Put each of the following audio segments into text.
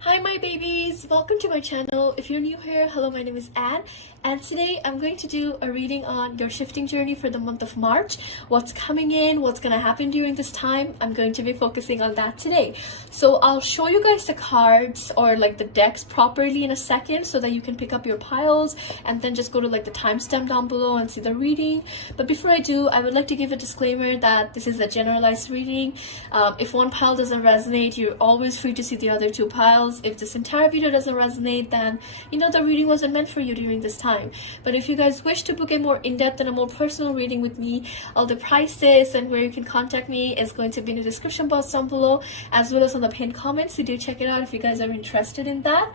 Hi my babies, welcome to my channel. If you're new here, hello, my name is Anne, and today I'm going to do a reading on your shifting journey for the month of March. What's coming in, what's going to happen during this time, I'm going to be focusing on that today. So I'll show you guys the cards or like the decks properly in a second so that you can pick up your piles and then just go to like the timestamp down below and see the reading. But before I do, I would like to give a disclaimer that this is a generalized reading. If one pile doesn't resonate, you're always free to see the other two piles. If this entire video doesn't resonate, then you know the reading wasn't meant for you during this time. But if you guys wish to book a more in-depth and a more personal reading with me, all the prices and where you can contact me is going to be in the description box down below, as well as on the pinned comments, so do check it out if you guys are interested in that.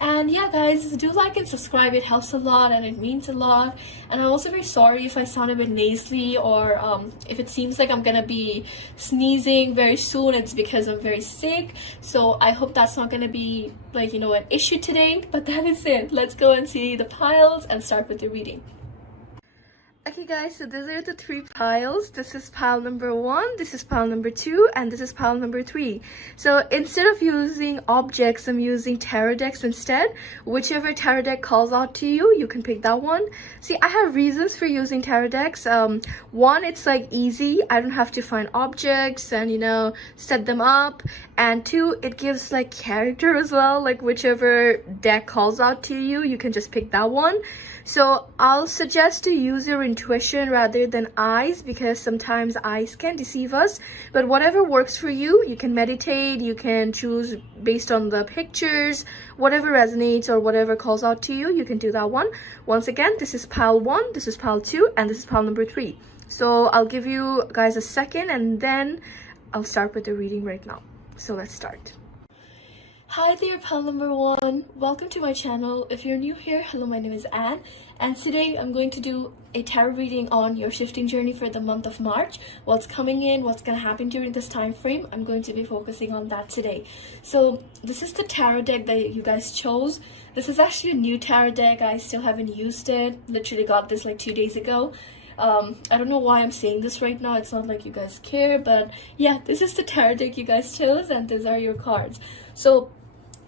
And yeah guys, do like and subscribe, it helps a lot and it means a lot. And I'm also very sorry if I sound a bit nasally or if it seems like I'm gonna be sneezing very soon. It's because I'm very sick, so I hope that's not gonna be like, you know, an issue today. But that is it. Let's go and see the piles and start with the reading. Okay guys, so these are the three piles. This is pile number 1, this is pile number 2, and this is pile number 3. So instead of using objects, I'm using tarot decks instead. Whichever tarot deck calls out to you, you can pick that one. See, I have reasons for using tarot decks. One, it's like easy. I don't have to find objects and, you know, set them up. And 2, it gives like character as well. Like whichever deck calls out to you, you can just pick that one. So I'll suggest to use your intuition rather than eyes, because sometimes eyes can deceive us. But whatever works for you, you can meditate, you can choose based on the pictures, whatever resonates or whatever calls out to you, you can do that one. Once again, this is pile 1, this is pile 2, and this is pile number 3. So I'll give you guys a second and then I'll start with the reading right now. So let's start. Hi there, pile number 1. Welcome to my channel. If you're new here, hello, my name is Anne, and today I'm going to do a tarot reading on your shifting journey for the month of March. What's coming in, what's going to happen during this time frame, I'm going to be focusing on that today. So this is the tarot deck that you guys chose. This is actually a new tarot deck. I still haven't used it. Literally got this like 2 days ago. I don't know why I'm saying this right now. It's not like you guys care, but yeah, this is the tarot deck you guys chose and these are your cards. So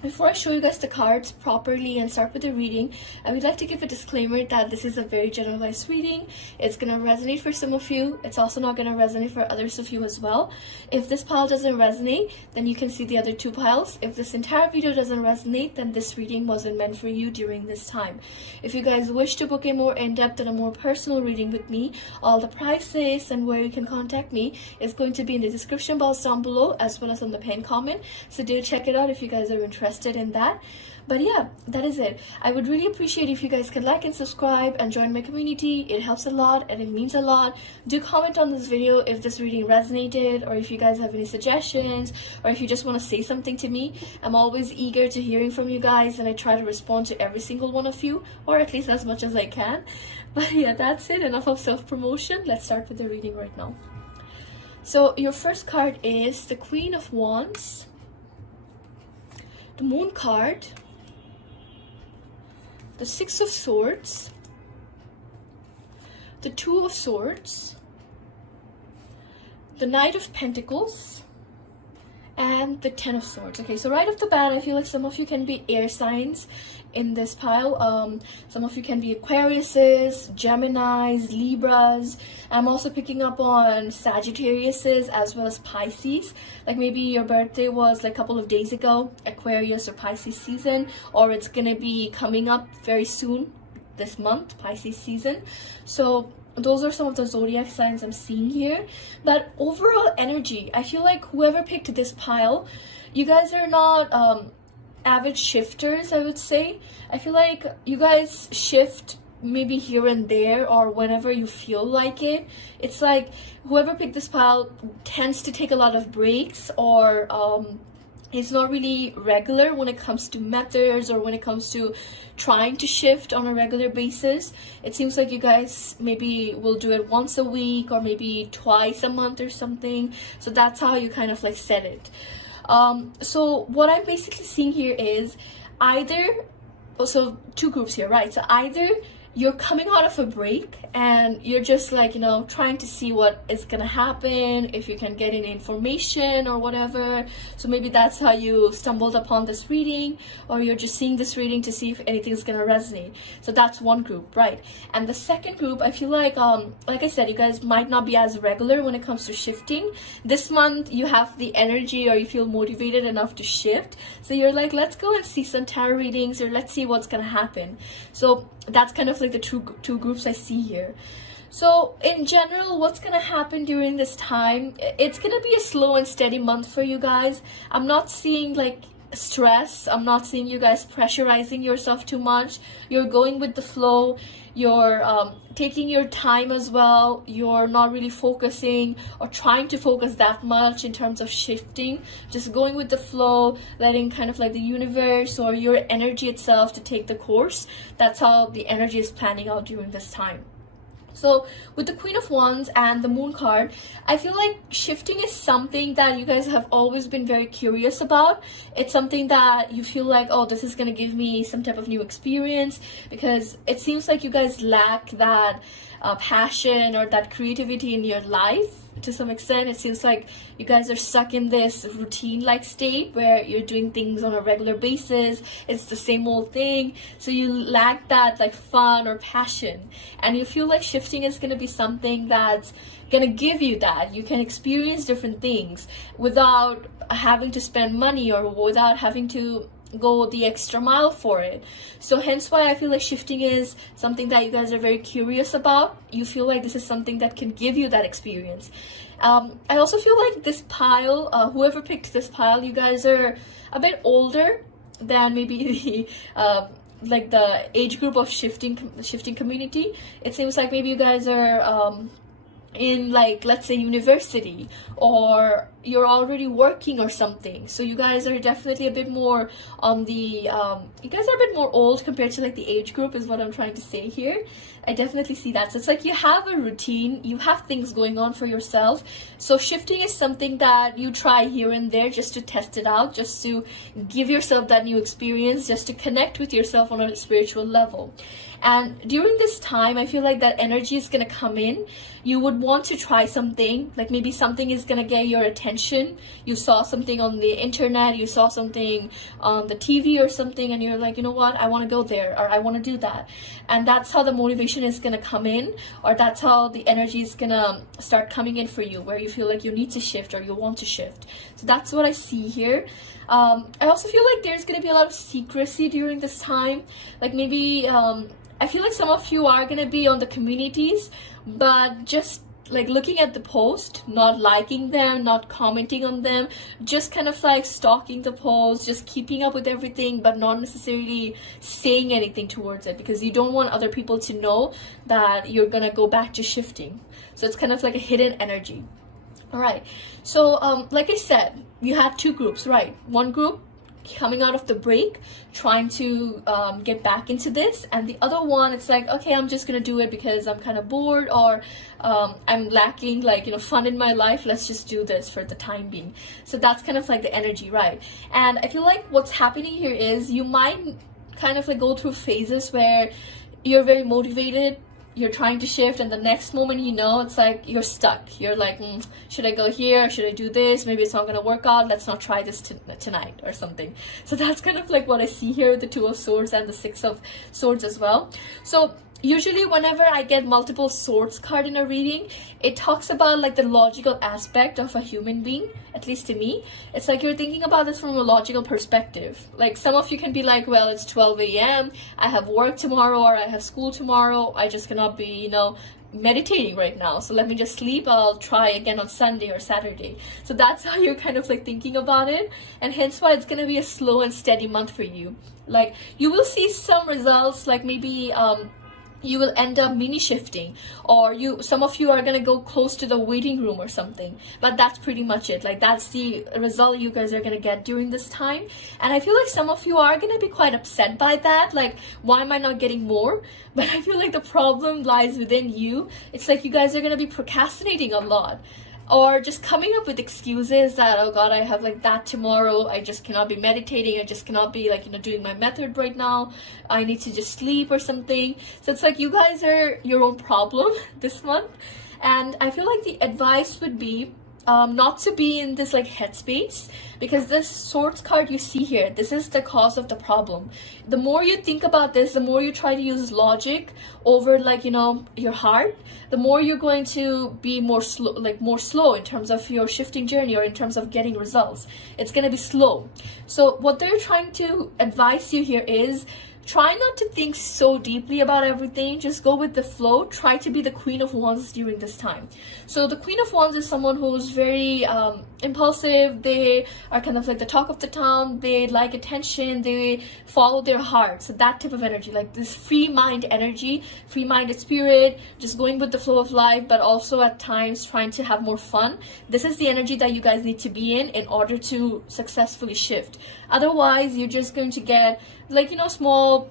before I show you guys the cards properly and start with the reading, I would like to give a disclaimer that this is a very generalized reading. It's going to resonate for some of you. It's also not going to resonate for others of you as well. If this pile doesn't resonate, then you can see the other two piles. If this entire video doesn't resonate, then this reading wasn't meant for you during this time. If you guys wish to book a more in-depth and a more personal reading with me, all the prices and where you can contact me is going to be in the description box down below, as well as on the pinned comment. So do check it out if you guys are interested in that. But yeah, that is it. I would really appreciate if you guys could like and subscribe and join my community. It helps a lot and it means a lot. Do comment on this video if this reading resonated, or if you guys have any suggestions, or if you just want to say something to me. I'm always eager to hearing from you guys, and I try to respond to every single one of you, or at least as much as I can. But yeah, that's it. Enough of self-promotion. Let's start with the reading right now. So your first card is the Queen of Wands, the Moon card, the Six of Swords, the Two of Swords, the Knight of Pentacles, and the Ten of Swords. Okay, so right off the bat, I feel like some of you can be air signs in this pile. Some of you can be Aquariuses, Geminis, Libras. I'm also picking up on Sagittariuses as well as Pisces. Like maybe your birthday was like a couple of days ago, Aquarius or Pisces season, or it's gonna be coming up very soon this month, Pisces season. So those are some of the zodiac signs I'm seeing here. But overall energy, I feel like whoever picked this pile, you guys are not avid shifters, I would say. I feel like you guys shift maybe here and there or whenever you feel like it. It's like whoever picked this pile tends to take a lot of breaks, or it's not really regular when it comes to methods or when it comes to trying to shift on a regular basis. It seems like you guys maybe will do it once a week or maybe twice a month or something. So that's how you kind of like set it. So what I'm basically seeing here is either, so two groups here, right? So either you're coming out of a break and you're just like, you know, trying to see what is gonna happen, if you can get any information or whatever. So maybe that's how you stumbled upon this reading, or you're just seeing this reading to see if anything's gonna resonate. So that's one group, right? And the second group, I feel like I said, you guys might not be as regular when it comes to shifting. This month you have the energy, or you feel motivated enough to shift, so you're like, let's go and see some tarot readings, or let's see what's gonna happen. So that's kind of like the two groups I see here. So in general, what's gonna happen during this time, it's gonna be a slow and steady month for you guys. I'm not seeing like stress, I'm not seeing you guys pressurizing yourself too much. You're going with the flow, you're taking your time as well. You're not really focusing or trying to focus that much in terms of shifting, just going with the flow, letting kind of like the universe or your energy itself to take the course. That's how the energy is planning out during this time. So with the Queen of Wands and the Moon card, I feel like shifting is something that you guys have always been very curious about. It's something that you feel like, oh, this is going to give me some type of new experience, because it seems like you guys lack that passion or that creativity in your life. To some extent, it seems like you guys are stuck in this routine-like state where you're doing things on a regular basis. It's the same old thing, so you lack that like fun or passion, and you feel like shifting is going to be something that's gonna give you that. You can experience different things without having to spend money, or without having to go the extra mile for it. So hence why I feel like shifting is something that you guys are very curious about. You feel like this is something that can give you that experience. I also feel like this pile, whoever picked this pile, you guys are a bit older than maybe the like the age group of shifting community. It seems like maybe you guys are in, like, let's say university, or you're already working or something. So you guys are definitely a bit more on the you guys are a bit more old compared to like the age group, is what I'm trying to say here. I definitely see that. So it's like you have a routine, you have things going on for yourself. So shifting is something that you try here and there just to test it out, just to give yourself that new experience, just to connect with yourself on a spiritual level. And during this time, I feel like that energy is going to come in. You would want to try something, like maybe something is going to get your attention. You saw something on the internet, you saw something on the TV or something, and you're like, you know what, I want to go there, or I want to do that. And that's how the motivation is going to come in, or that's how the energy is going to start coming in for you, where you feel like you need to shift or you want to shift. So that's what I see here. I also feel like there's going to be a lot of secrecy during this time. Like maybe I feel like some of you are going to be on the communities, but just like looking at the post, not liking them, not commenting on them, just kind of like stalking the post, just keeping up with everything, but not necessarily saying anything towards it, because you don't want other people to know that you're gonna go back to shifting. So it's kind of like a hidden energy. All right, so like I said, you had two groups, right? One group coming out of the break, trying to get back into this, and the other one, it's like, okay, I'm just gonna do it because I'm kind of bored, or I'm lacking, like, you know, fun in my life. Let's just do this for the time being. So that's kind of like the energy, right? And I feel like what's happening here is you might kind of like go through phases where you're very motivated, you're trying to shift, and the next moment, you know, it's like you're stuck. You're like, should I go here? Should I do this? Maybe it's not gonna work out. Let's not try this tonight or something. So that's kind of like what I see here with the Two of Swords and the Six of Swords as well. So usually whenever I get multiple swords card in a reading, it talks about like the logical aspect of a human being. At least to me, it's like you're thinking about this from a logical perspective. Like some of you can be like, well, it's 12 a.m. I have work tomorrow, or I have school tomorrow. I just cannot be, you know, meditating right now, so let me just sleep. I'll try again on Sunday or Saturday. So that's how you're kind of like thinking about it, and hence why it's gonna be a slow and steady month for you. Like you will see some results, like maybe you will end up mini shifting, or some of you are gonna go close to the waiting room or something, but that's pretty much it. Like that's the result you guys are gonna get during this time. And I feel like some of you are gonna be quite upset by that, like, why am I not getting more? But I feel like the problem lies within you. It's like you guys are gonna be procrastinating a lot. or just coming up with excuses that, oh god, I have like that tomorrow, I just cannot be meditating, I just cannot be like, you know, doing my method right now, I need to just sleep or something. So it's like you guys are your own problem this month. And I feel like the advice would be not to be in this like headspace, because this swords card you see here, this is the cause of the problem. The more you think about this, the more you try to use logic over like, you know, your heart, the more you're going to be more slow in terms of your shifting journey, or in terms of getting results. It's going to be slow. So what they're trying to advise you here is, try not to think so deeply about everything. Just go with the flow. Try to be the Queen of Wands during this time. So the Queen of Wands is someone who's very impulsive. They are kind of like the talk of the town. They like attention. They follow their heart. So that type of energy, like this free mind energy, free-minded spirit, just going with the flow of life, but also at times trying to have more fun. This is the energy that you guys need to be in order to successfully shift. Otherwise, you're just going to get like, you know, small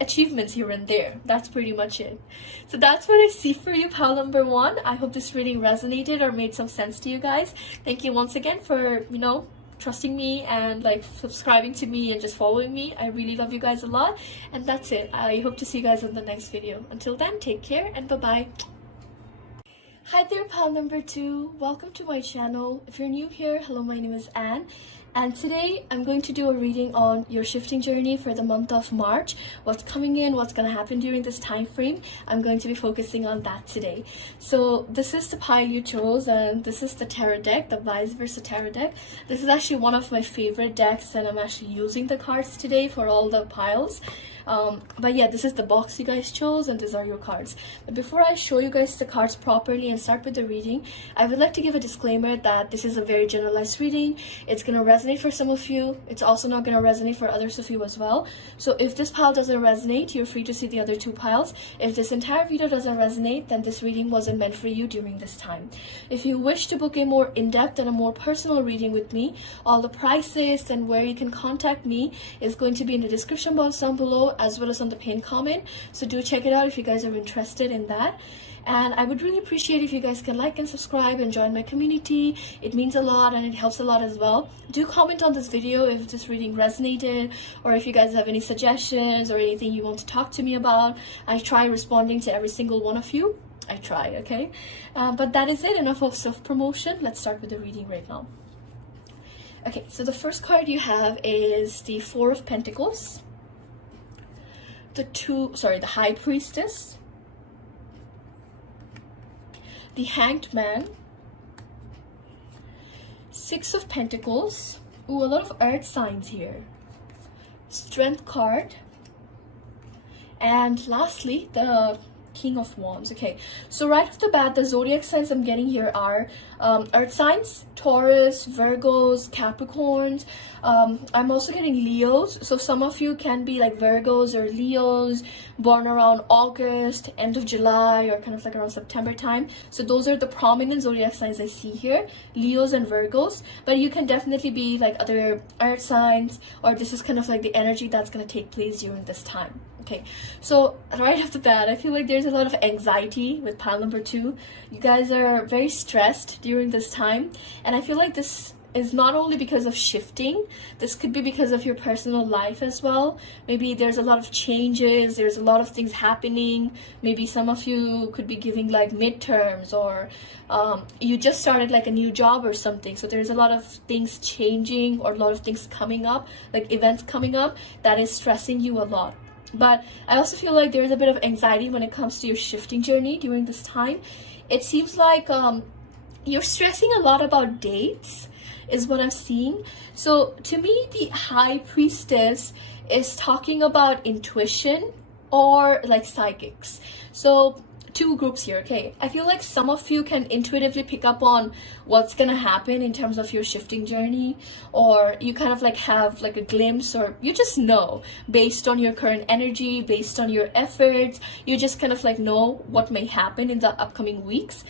achievements here and there. That's pretty much it. So that's what I see for you, pile number 1. I hope this reading resonated or made some sense to you guys. Thank you once again for, you know, trusting me and like subscribing to me and just following me. I really love you guys a lot. And that's it. I hope to see you guys in the next video. Until then, take care and bye-bye. Hi there, pile number 2. Welcome to my channel. If you're new here, hello, my name is Anne. And today I'm going to do a reading on your shifting journey for the month of March. What's coming in, what's going to happen during this time frame. I'm going to be focusing on that today. So this is the pile you chose, and this is the tarot deck, the vice versa tarot deck. This is actually one of my favorite decks, and I'm actually using the cards today for all the piles. But yeah, this is the box you guys chose, and these are your cards. But before I show you guys the cards properly and start with the reading, I would like to give a disclaimer that this is a very generalized reading. It's going to resonate for some of you. It's also not going to resonate for others of you as well. So if this pile doesn't resonate, you're free to see the other 2 piles. If this entire video doesn't resonate, then this reading wasn't meant for you during this time. If you wish to book a more in-depth and a more personal reading with me, all the prices and where you can contact me is going to be in the description box down below, as well as on the pinned comment. So do check it out if you guys are interested in that. And I would really appreciate if you guys can like and subscribe and join my community. It means a lot and it helps a lot as well. Do comment on this video if this reading resonated, or if you guys have any suggestions or anything you want to talk to me about. I try responding to every single one of you. I try, okay? But that is it. Enough of self-promotion. Let's start with the reading right now. Okay, so the first card you have is the 4 of Pentacles, the High Priestess, the Hanged Man, 6 of Pentacles. Ooh, a lot of earth signs here. Strength card, and lastly the King of Wands. Okay, so right off the bat, the zodiac signs I'm getting here are earth signs: Taurus, Virgos, Capricorns. I'm also getting Leos, so some of you can be like Virgos or Leos, born around August, end of July, or kind of like around September time. So those are the prominent zodiac signs I see here, Leos and Virgos. But you can definitely be like other earth signs, or this is kind of like the energy that's going to take place during this time. Okay, so right off the bat, I feel like there's a lot of anxiety with pile number 2. You guys are very stressed during this time, and I feel like this is not only because of shifting, this could be because of your personal life as well. Maybe there's a lot of changes, there's a lot of things happening. Maybe some of you could be giving like midterms, or you just started like a new job or something. So there's a lot of things changing, or a lot of things coming up, like events coming up, that is stressing you a lot. But I also feel like there's a bit of anxiety when it comes to your shifting journey during this time. It seems like you're stressing a lot about dates is what I'm seeing. So to me, the High Priestess is talking about intuition or like psychics. So 2 groups here. Okay, I feel like some of you can intuitively pick up on what's gonna happen in terms of your shifting journey, or you kind of like have like a glimpse, or you just know based on your current energy, based on your efforts, you just kind of like know what may happen in the upcoming weeks.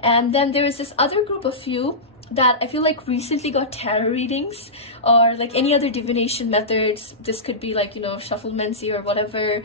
And then there is this other group of you that I feel like recently got tarot readings, or like any other divination methods. This could be like, you know, shufflemancy or whatever.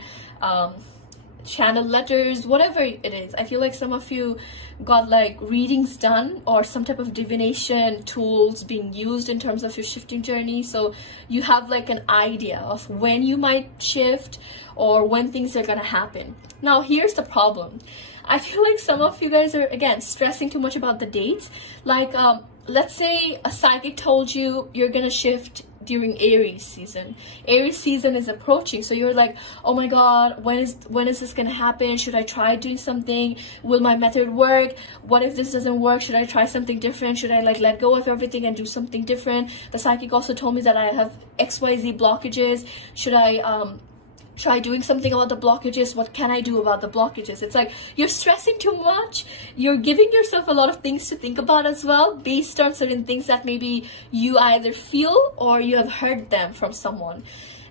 channel letters, whatever it is. I feel like some of you got like readings done or some type of divination tools being used in terms of your shifting journey, so you have like an idea of when you might shift or when things are gonna happen. Now here's the problem. I feel like some of you guys are, again, stressing too much about the dates. Like let's say a psychic told you you're gonna shift during Aries season. Aries season is approaching, so you're like, oh my god, when is this gonna happen? Should I try doing something? Will my method work? What if this doesn't work? Should I try something different? Should I like let go of everything and do something different? The psychic also told me that I have XYZ blockages. Should I try doing something about the blockages? What can I do about the blockages? It's like you're stressing too much. You're giving yourself a lot of things to think about as well, based on certain things that maybe you either feel or you have heard them from someone.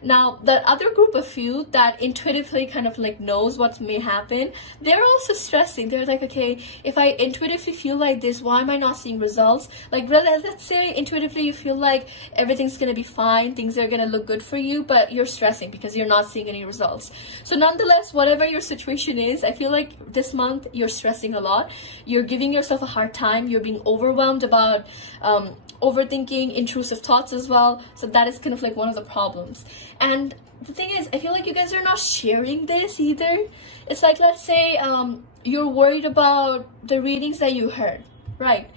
Now, that other group of you that intuitively kind of like knows what may happen, they're also stressing. They're like, okay, if I intuitively feel like this, why am I not seeing results? Like, let's say intuitively you feel like everything's gonna be fine, things are gonna look good for you, but you're stressing because you're not seeing any results. So nonetheless, whatever your situation is, I feel like this month you're stressing a lot. You're giving yourself a hard time. You're being overwhelmed about overthinking, intrusive thoughts as well. So that is kind of like one of the problems. And the thing is, I feel like you guys are not sharing this either. It's like, let's say you're worried about the readings that you heard, right?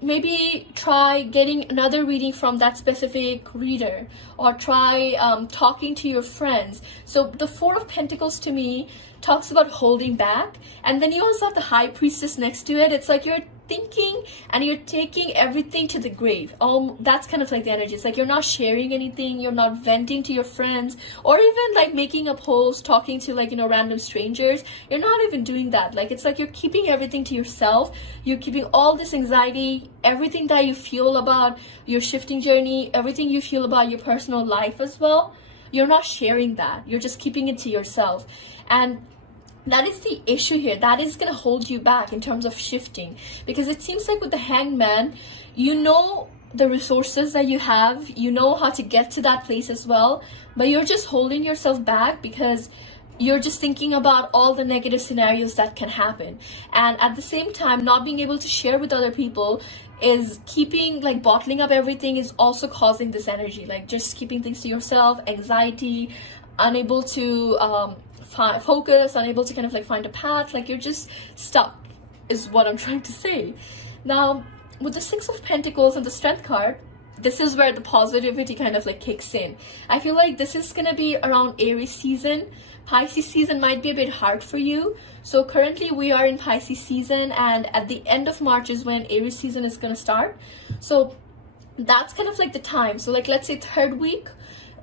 Maybe try getting another reading from that specific reader, or try talking to your friends. So the Four of Pentacles to me talks about holding back, and then you also have the High Priestess next to it. It's like you're thinking and you're taking everything to the grave. That's kind of like the energy. It's like you're not sharing anything, you're not venting to your friends, or even like making a post, talking to like, you know, random strangers. You're not even doing that. Like, it's like you're keeping everything to yourself. You're keeping all this anxiety, everything that you feel about your shifting journey, everything you feel about your personal life as well. You're not sharing that. You're just keeping it to yourself. And that is the issue here. That is going to hold you back in terms of shifting, because it seems like with the Hanged Man, you know the resources that you have, you know how to get to that place as well, but you're just holding yourself back because you're just thinking about all the negative scenarios that can happen. And at the same time, not being able to share with other people is keeping, like, bottling up everything is also causing this energy, like just keeping things to yourself, anxiety, unable to focus, unable to kind of like find a path, like you're just stuck, is what I'm trying to say. Now, with the Six of Pentacles and the Strength card, this is where the positivity kind of like kicks in. I feel like this is gonna be around Aries season. Pisces season might be a bit hard for you. So currently we are in Pisces season, and at the end of March is when Aries season is gonna start. So that's kind of like the time. So like, let's say third week,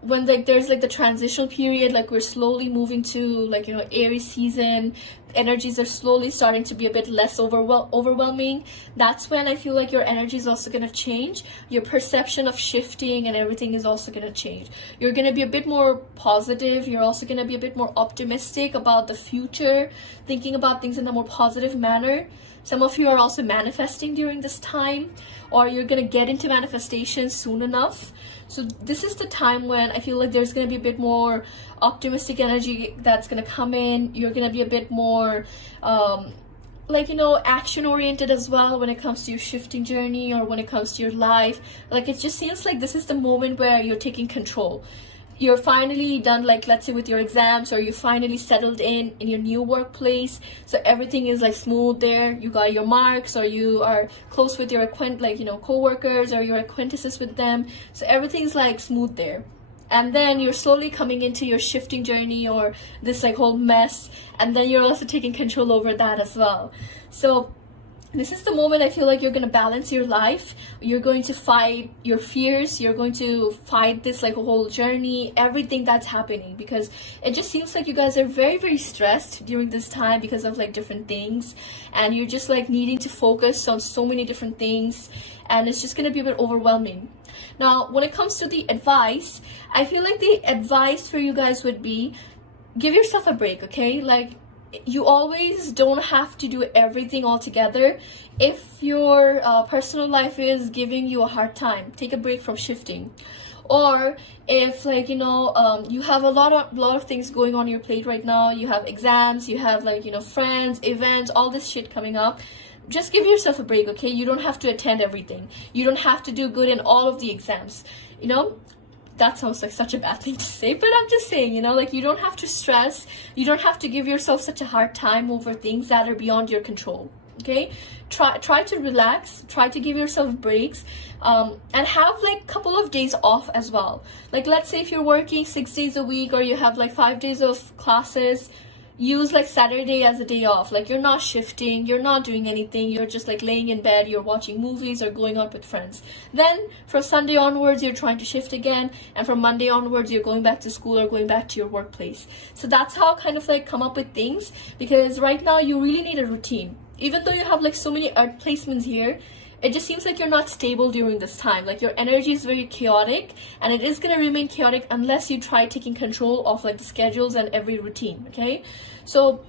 when like there's like the transitional period, like we're slowly moving to like, you know, Aries season, energies are slowly starting to be a bit less overwhelming. That's when I feel like your energy is also going to change. Your perception of shifting and everything is also going to change. You're going to be a bit more positive. You're also going to be a bit more optimistic about the future, thinking about things in a more positive manner. Some of you are also manifesting during this time, or you're going to get into manifestation soon enough. So this is the time when I feel like there's going to be a bit more optimistic energy that's going to come in. You're going to be a bit more like, you know, action oriented as well when it comes to your shifting journey, or when it comes to your life. Like, it just seems like this is the moment where you're taking control. You're finally done, like, let's say with your exams, or you finally settled in your new workplace, so everything is like smooth there. You got your marks, or you are close with your co-workers or your acquaintances with them, so everything's like smooth there. And then you're slowly coming into your shifting journey, or this like whole mess, and then you're also taking control over that as well. So this is the moment I feel like you're going to balance your life. You're going to fight your fears. You're going to fight this like whole journey, everything that's happening, because it just seems like you guys are very, very stressed during this time because of like different things, and you're just like needing to focus on so many different things, and it's just going to be a bit overwhelming. Now, when it comes to the advice, I feel like the advice for you guys would be, give yourself a break, okay? Like, you always don't have to do everything all together. If your personal life is giving you a hard time, take a break from shifting. or if like you have a lot of things going on your plate right now. You have exams, you have like friends, events, all this shit coming up. Just give yourself a break, okay? You don't have to attend everything. You don't have to do good in all of the exams. That sounds like such a bad thing to say, but I'm just saying, like, you don't have to stress. You don't have to give yourself such a hard time over things that are beyond your control, okay? Try to relax, try to give yourself breaks, and have like a couple of days off as well. Like, let's say if you're working 6 days a week, or you have like 5 days of classes, use like Saturday as a day off. Like, you're not shifting, you're not doing anything, you're just like laying in bed, you're watching movies or going out with friends. Then from Sunday onwards, you're trying to shift again, and from Monday onwards, you're going back to school or going back to your workplace. So that's how kind of like come up with things, because right now you really need a routine. Even though you have like so many art placements here, it just seems like you're not stable during this time. Like, your energy is very chaotic, and it is going to remain chaotic unless you try taking control of like the schedules and every routine, okay? So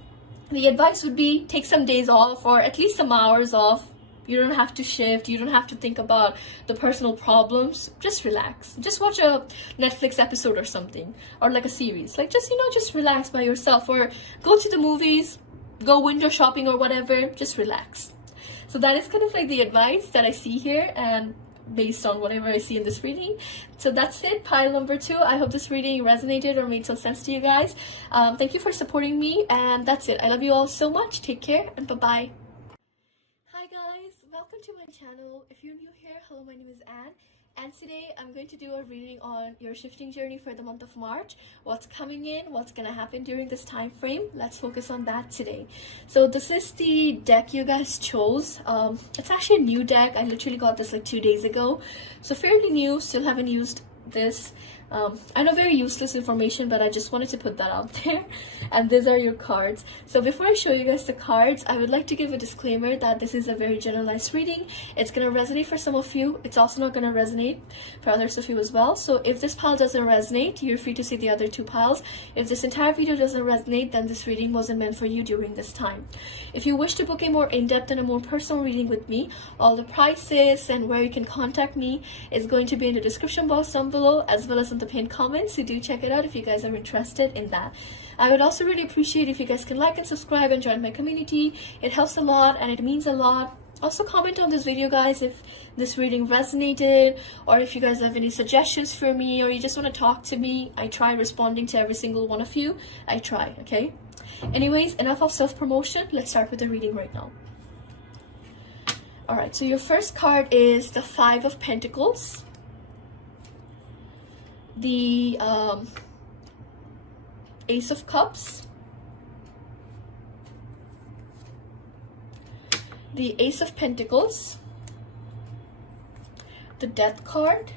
the advice would be, take some days off, or at least some hours off. You don't have to shift, you don't have to think about the personal problems. Just relax, just watch a Netflix episode or something, or like a series. Like, just just relax by yourself, or go to the movies, go window shopping or whatever. Just relax. So that is kind of like the advice that I see here, and based on whatever I see in this reading. So that's it, pile number 2. I hope this reading resonated or made some sense to you guys. Thank you for supporting me, and that's it. I love you all so much. Take care, and bye-bye. Hi guys, welcome to my channel. If you're new here, hello, my name is Anne. And today I'm going to do a reading on your shifting journey for the month of March. What's coming in, what's gonna happen during this time frame. Let's focus on that today. So this is the deck you guys chose. It's actually a new deck. I literally got this like 2 days ago. So fairly new, still haven't used this. I know, very useless information, but I just wanted to put that out there. And these are your cards. So before I show you guys the cards, I would like to give a disclaimer that this is a very generalized reading. It's going to resonate for some of you. It's also not going to resonate for others of you as well. So if this pile doesn't resonate, you're free to see the other 2 piles. If this entire video doesn't resonate, then this reading wasn't meant for you during this time. If you wish to book a more in-depth and a more personal reading with me, all the prices and where you can contact me is going to be in the description box down below, as well as in the pinned comments. So do check it out if you guys are interested in that. I would also really appreciate if you guys can like and subscribe and join my community. It helps a lot and it means a lot. Also comment on this video, guys, if this reading resonated, or if you guys have any suggestions for me, or you just want to talk to me. I try responding to every single one of you. I try, okay? Anyways, enough of self-promotion. Let's start with the reading right now. Alright, so your first card is the 5 of Pentacles, the Ace of Cups, the Ace of Pentacles, the Death card,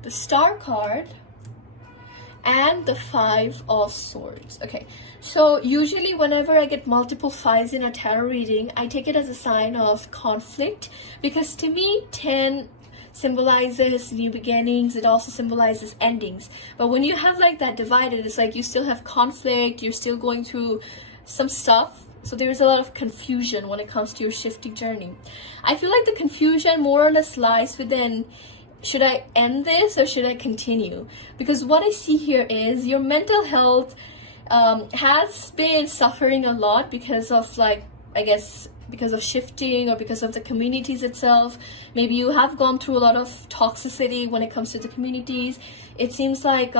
the Star card, and the 5 of Swords. Okay, so usually whenever I get multiple 5s in a tarot reading, I take it as a sign of conflict, because to me 10 symbolizes new beginnings. It also symbolizes endings. But when you have like that divided, it's like you still have conflict, you're still going through some stuff. So there's a lot of confusion when it comes to your shifting journey. I feel like the confusion more or less lies within, should I end this or should I continue? Because what I see here is your mental health has been suffering a lot because of, like, I guess because of shifting, or because of the communities itself. Maybe you have gone through a lot of toxicity when it comes to the communities. It seems like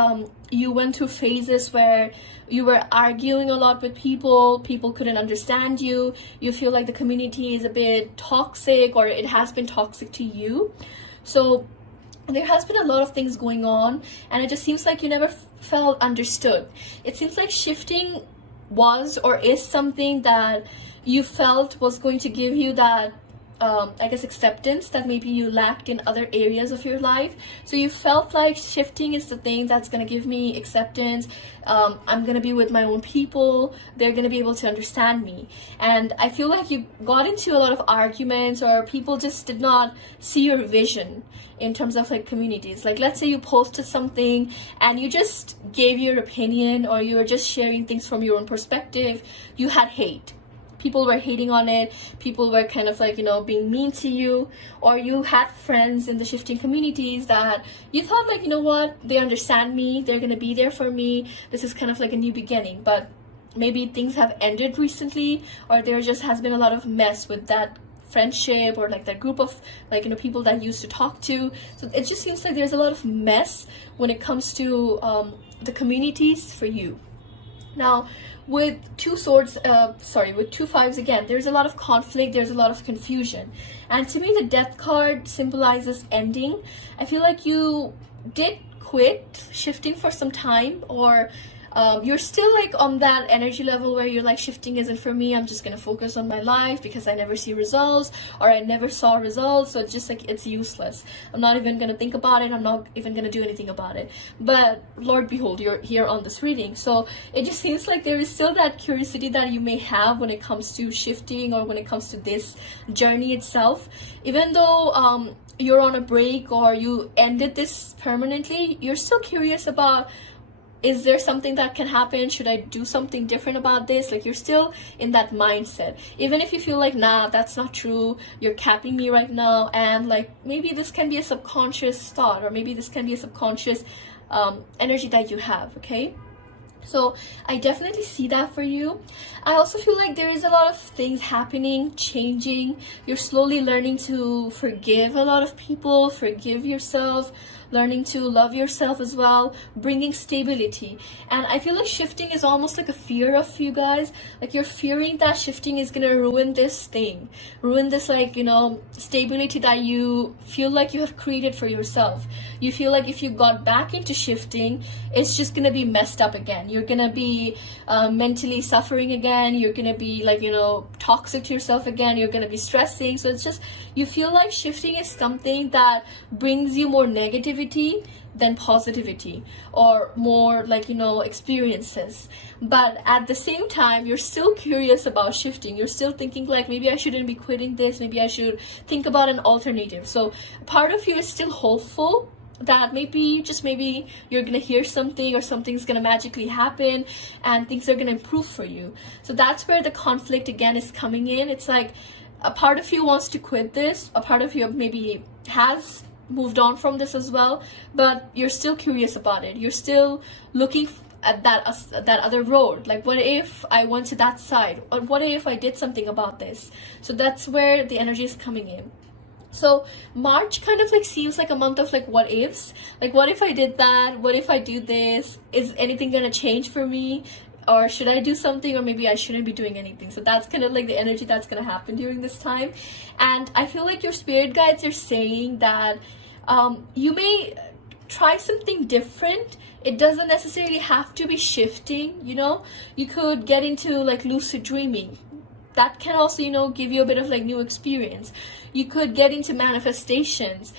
you went through phases where you were arguing a lot with people couldn't understand you. You feel like the community is a bit toxic, or it has been toxic to you. So there has been a lot of things going on, and it just seems like you never felt understood. It seems like shifting was or is something that you felt was going to give you that I guess acceptance that maybe you lacked in other areas of your life. So you felt like shifting is the thing that's going to give me acceptance. I'm going to be with my own people. They're going to be able to understand me. And I feel like you got into a lot of arguments, or people just did not see your vision in terms of like communities. Like, let's say you posted something and you just gave your opinion, or you were just sharing things from your own perspective. You had hate. people were hating on it, people were kind of like, you know, being mean to you, or you had friends in the shifting communities that you thought like, you know what, they understand me, they're gonna be there for me, this is kind of like a new beginning. But maybe things have ended recently, or there just has been a lot of mess with that friendship, or like that group of like, you know, people that you used to talk to. So it just seems like there's a lot of mess when it comes to the communities for you. Now with two swords, with two fives again, there's a lot of conflict, there's a lot of confusion. And to me the death card symbolizes ending. I feel like you did quit shifting for some time, or you're still like on that energy level where you're like, shifting isn't for me, I'm just gonna focus on my life because I never see results, or I never saw results, so it's just like, it's useless, I'm not even gonna think about it, I'm not even gonna do anything about it. But Lord behold, you're here on this reading, so it just seems like there is still that curiosity that you may have when it comes to shifting, or when it comes to this journey itself. Even though you're on a break, or you ended this permanently, you're still curious about, is there something that can happen? Should I do something different about this? Like, you're still in that mindset. Even if you feel like, nah, that's not true, you're capping me right now, and like, maybe this can be a subconscious thought, or maybe this can be a subconscious energy that you have, okay? So I definitely see that for you. I also feel like there is a lot of things happening, changing. You're slowly learning to forgive a lot of people, forgive yourself, learning to love yourself as well, bringing stability. And I feel like shifting is almost like a fear of you guys. Like, you're fearing that shifting is gonna ruin this thing, ruin this, like, you know, stability that you feel like you have created for yourself. You feel like if you got back into shifting, it's just gonna be messed up again. You're gonna be mentally suffering again, you're gonna be like, you know, toxic to yourself again, you're gonna be stressing. So it's just, you feel like shifting is something that brings you more negativity than positivity, or more like, you know, experiences. But at the same time, you're still curious about shifting. You're still thinking like, maybe I shouldn't be quitting this, maybe I should think about an alternative. So part of you is still hopeful that maybe, just maybe, you're gonna hear something, or something's gonna magically happen and things are gonna improve for you. So that's where the conflict again is coming in. It's like, a part of you wants to quit this, a part of you maybe has moved on from this as well, but you're still curious about it. You're still looking at that other road. Like, what if I went to that side, or what if I did something about this? So that's where the energy is coming in. So March kind of like seems like a month of like what ifs. Like, what if I did that? What if I do this? Is anything gonna change for me? Or should I do something, or maybe I shouldn't be doing anything? So that's kind of like the energy that's gonna happen during this time. And I feel like your spirit guides are saying that you may try something different. It doesn't necessarily have to be shifting, you know. You could get into like lucid dreaming. That can also, you know, give you a bit of like new experience. You could get into manifestations,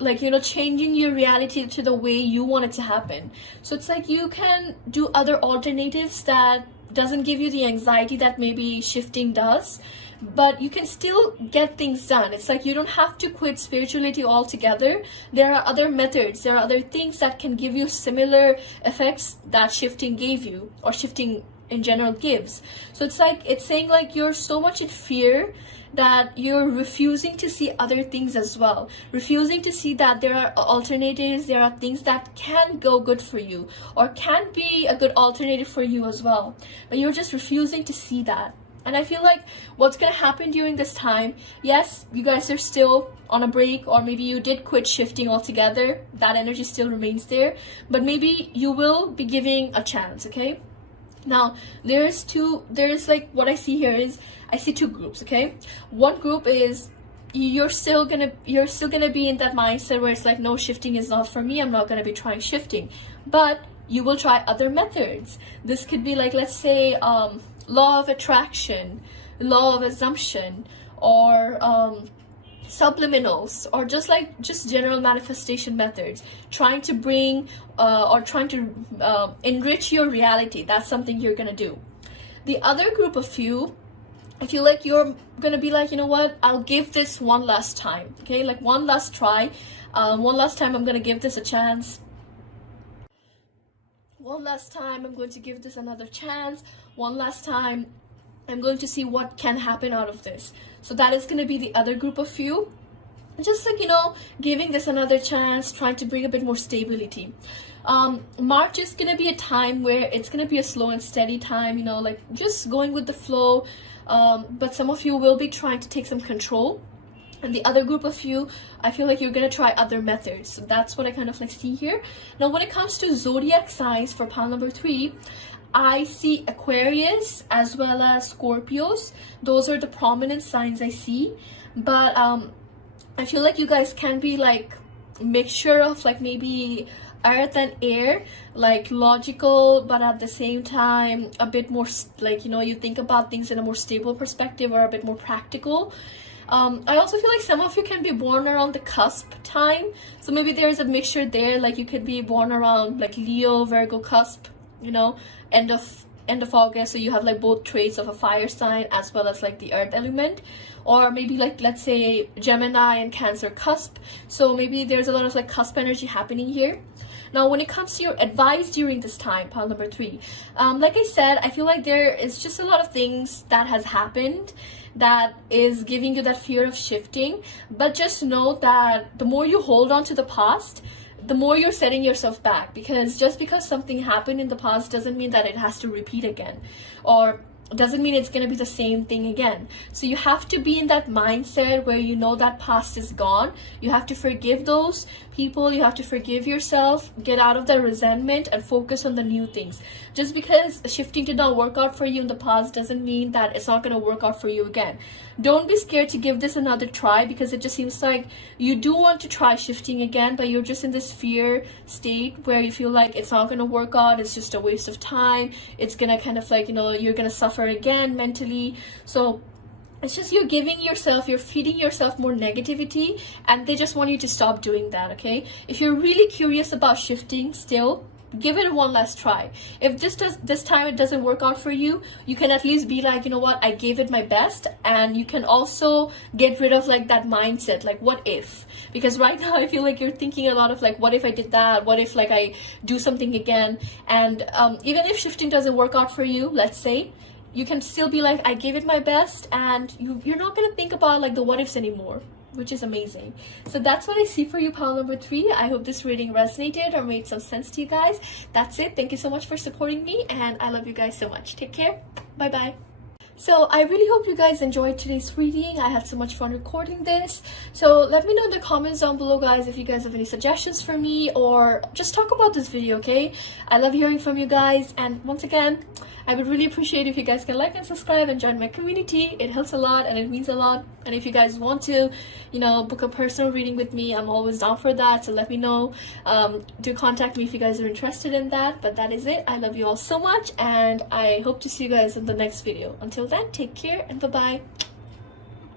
like, you know, changing your reality to the way you want it to happen. So it's like you can do other alternatives that doesn't give you the anxiety that maybe shifting does, but you can still get things done. It's like you don't have to quit spirituality altogether. There are other methods, there are other things that can give you similar effects that shifting gave you, or shifting in general gives. So it's like, it's saying like, you're so much in fear that you're refusing to see other things as well, refusing to see that there are alternatives, there are things that can go good for you, or can be a good alternative for you as well, but you're just refusing to see that. And I feel like what's gonna happen during this time, yes, you guys are still on a break, or maybe you did quit shifting altogether, that energy still remains there, but maybe you will be giving a chance, okay? Now there's like, what I see here is, I see two groups, okay? One group is, you're still gonna be in that mindset where it's like, no, shifting is not for me, I'm not gonna be trying shifting, but you will try other methods. This could be like, let's say law of attraction, law of assumption, or subliminals, or just general manifestation methods, trying to bring or trying to enrich your reality. That's something you're gonna do. The other group of you, I feel like you're gonna be like, you know what, I'll give this one last time, okay? Like, one last try, one last time I'm gonna give this a chance, one last time I'm going to give this another chance, one last time I'm going to see what can happen out of this. So that is going to be the other group of you. Just like, giving this another chance, trying to bring a bit more stability. March is going to be a time where it's going to be a slow and steady time, like just going with the flow. But some of you will be trying to take some control. And the other group of you, I feel like you're going to try other methods. So that's what I kind of like see here. Now, when it comes to zodiac signs for pile number 3, I see Aquarius as well as Scorpios. Those are the prominent signs I see. But I feel like you guys can be like mixture of like maybe earth and air, like logical, but at the same time a bit more like, you think about things in a more stable perspective, or a bit more practical. I also feel like some of you can be born around the cusp time, so maybe there's a mixture there. Like you could be born around like Leo, Virgo cusp, end of August, so you have like both traits of a fire sign as well as like the earth element. Or maybe like, let's say Gemini and Cancer cusp, so maybe there's a lot of like cusp energy happening here. Now, when it comes to your advice during this time, pile number 3, like I said, I feel like there is just a lot of things that has happened that is giving you that fear of shifting. But just know that the more you hold on to the past, the more you're setting yourself back, because just because something happened in the past doesn't mean that it has to repeat again, or doesn't mean it's going to be the same thing again. So you have to be in that mindset where that past is gone. You have to forgive those people, you have to forgive yourself, get out of that resentment and focus on the new things. Just because shifting did not work out for you in the past doesn't mean that it's not going to work out for you again. Don't be scared to give this another try, because it just seems like you do want to try shifting again, but you're just in this fear state where you feel like it's not going to work out, it's just a waste of time, it's going to kind of like, you're going to suffer again mentally. So it's just you're feeding yourself more negativity, and they just want you to stop doing that. Okay, if you're really curious about shifting still, give it one last try. If this time it doesn't work out for you, you can at least be like, what, I gave it my best. And you can also get rid of like that mindset, like what if, because right now I feel like you're thinking a lot of like, what if I did that, what if like I do something again. And even if shifting doesn't work out for you, let's say, you can still be like, I gave it my best, and you're not going to think about like the what ifs anymore, which is amazing. So that's what I see for you, pile number 3. I hope this reading resonated or made some sense to you guys. That's it. Thank you so much for supporting me, and I love you guys so much. Take care. Bye bye. So I really hope you guys enjoyed today's reading. I had so much fun recording this. So let me know in the comments down below, guys, if you guys have any suggestions for me, or just talk about this video, okay? I love hearing from you guys, and once again, I would really appreciate if you guys can like and subscribe and join my community. It helps a lot and it means a lot. And if you guys want to, book a personal reading with me, I'm always down for that. So let me know. Do contact me if you guys are interested in that. But that is it. I love you all so much, and I hope to see you guys in the next video. Until then, take care and bye-bye.